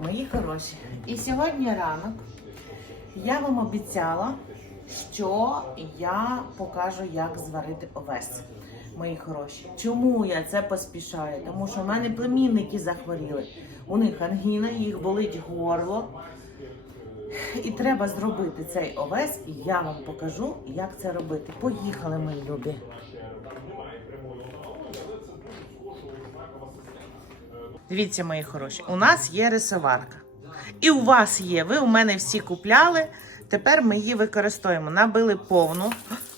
Мої хороші. І сьогодні ранок я вам обіцяла, що я покажу, як зварити овес. Мої хороші. Чому я це поспішаю? Тому що в мене племінники захворіли. У них ангіна, їх болить горло. І треба зробити цей овес, і я вам покажу, як це робити. Поїхали, мої любі. Дивіться, мої хороші, у нас є рисоварка. І у вас є. Ви у мене всі купляли. Тепер ми її використовуємо. Набили повну.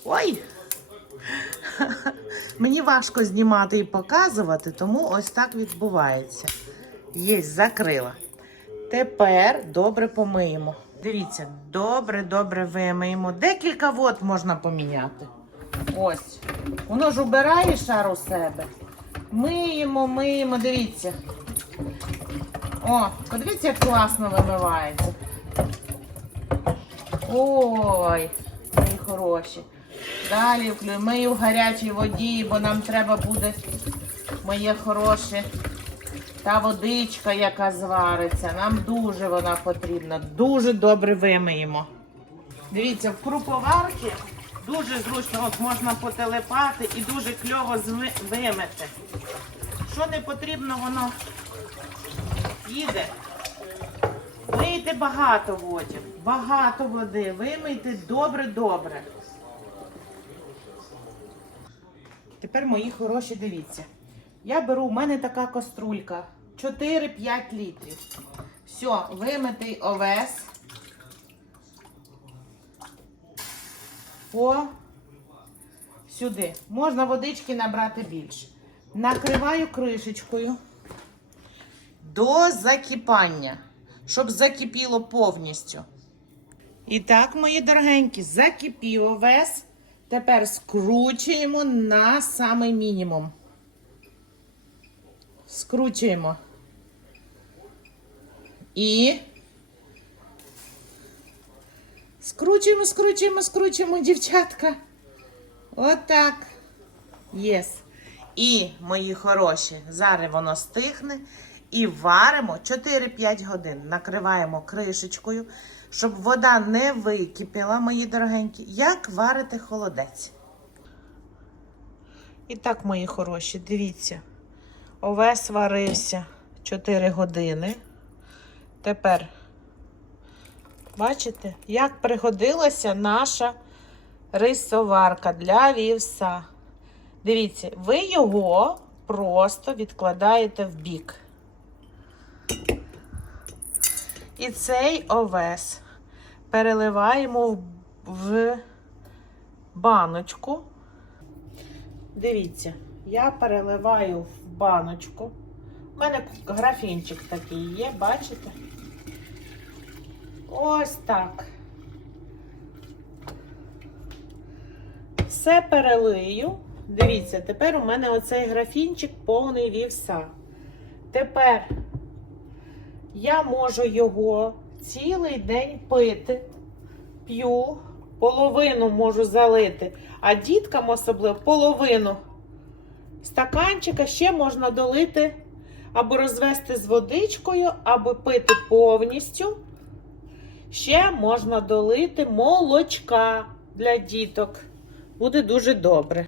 Ой! Мені важко знімати і показувати, тому ось так відбувається. Є, закрила. Тепер добре помиємо. Дивіться, добре, добре вимиємо. Декілька вод можна поміняти. Ось. Воно ж убирає шар у себе. Миємо, миємо, дивіться. О, подивіться, як класно вимивається. Ой, мої хороші. Далі мию в гарячій воді, бо нам треба буде, моє хороше, та водичка, яка звариться. Нам дуже вона потрібна. Дуже добре вимиємо. Дивіться, в круповарці дуже зручно от можна потелепати і дуже кльово вимити. Що не потрібно, воно їде. Вийте багато воді, багато води. Вимийте добре-добре. Тепер мої хороші, дивіться. Я беру, у мене така каструлька. 4-5 літрів. Все, вимитий овес. По сюди. Можна водички набрати більше. Накриваю кришечкою до закипання, щоб закипіло повністю. І так, мої дорогенькі, закипів овес. Тепер скручуємо на самий мінімум. Скручуємо. І скручуємо, скручуємо, скручуємо, дівчатка. Отак. Єс. І, мої хороші, зараз воно стихне. І варимо 4-5 годин. Накриваємо кришечкою, щоб вода не википіла, мої дорогенькі, як варити холодець. І так, мої хороші, дивіться. Овес варився 4 години. Тепер, бачите, як пригодилася наша рисоварка для вівса. Дивіться, ви його просто відкладаєте в бік. І цей овес переливаємо в, баночку. Дивіться, я переливаю в баночку. У мене графінчик такий є, бачите? Ось так. Все перелию. Дивіться, тепер у мене оцей графінчик повний вівса. Тепер я можу його цілий день пити, п'ю, половину можу залити, а діткам особливо половину стаканчика ще можна долити або розвести з водичкою, або пити повністю. Ще можна долити молочка для діток. Буде дуже добре.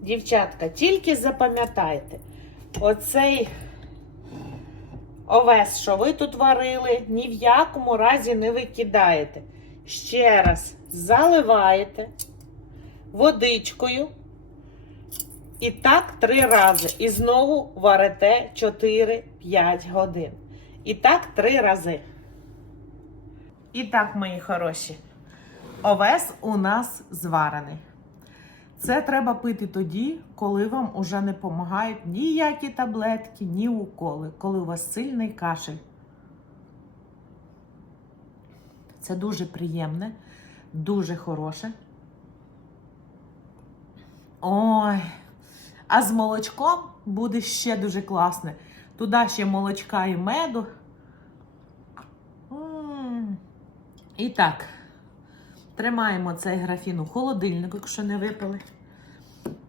Дівчатка, тільки запам'ятайте, оцей овес, що ви тут варили, ні в якому разі не викидаєте. Ще раз заливаєте водичкою. І так три рази. І знову варите 4-5 годин. І так три рази. І так, мої хороші, овес у нас зварений. Це треба пити тоді, коли вам уже не допомагають ніякі таблетки, ні уколи, коли у вас сильний кашель. Це дуже приємне, дуже хороше. Ой, а з молочком буде ще дуже класне. Туди ще молочка і меду. М. І так, тримаємо цей графін у холодильнику, якщо не випили.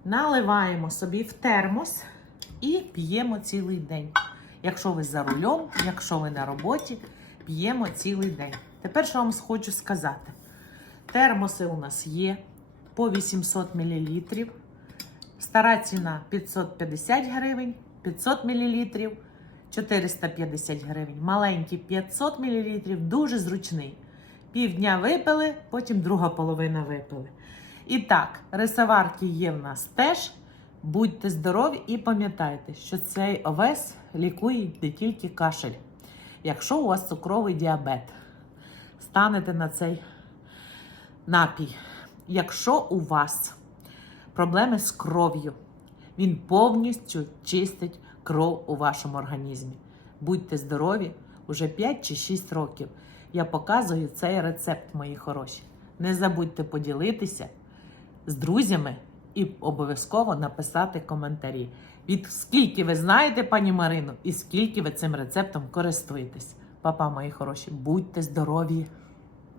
Наливаємо собі в термос і п'ємо цілий день. Якщо ви за рулем, якщо ви на роботі, п'ємо цілий день. Тепер що вам хочу сказати: термоси у нас є по 800 мл. Стара ціна 550 гривень, 500 мл 450 гривень. Маленький 500 мл, дуже зручний. Півдня випили, потім друга половина випили. І так, рисоварки є в нас теж. Будьте здорові і пам'ятайте, що цей овес лікує не тільки кашель. Якщо у вас цукровий діабет, станете на цей напій. Якщо у вас проблеми з кров'ю, він повністю чистить кров у вашому організмі. Будьте здорові, уже 5 чи 6 років. Я показую цей рецепт, мої хороші. Не забудьте поділитися з друзями і обов'язково написати коментарі. Від скільки ви знаєте, пані Марину, і скільки ви цим рецептом користуєтесь. Папа, мої хороші, будьте здорові!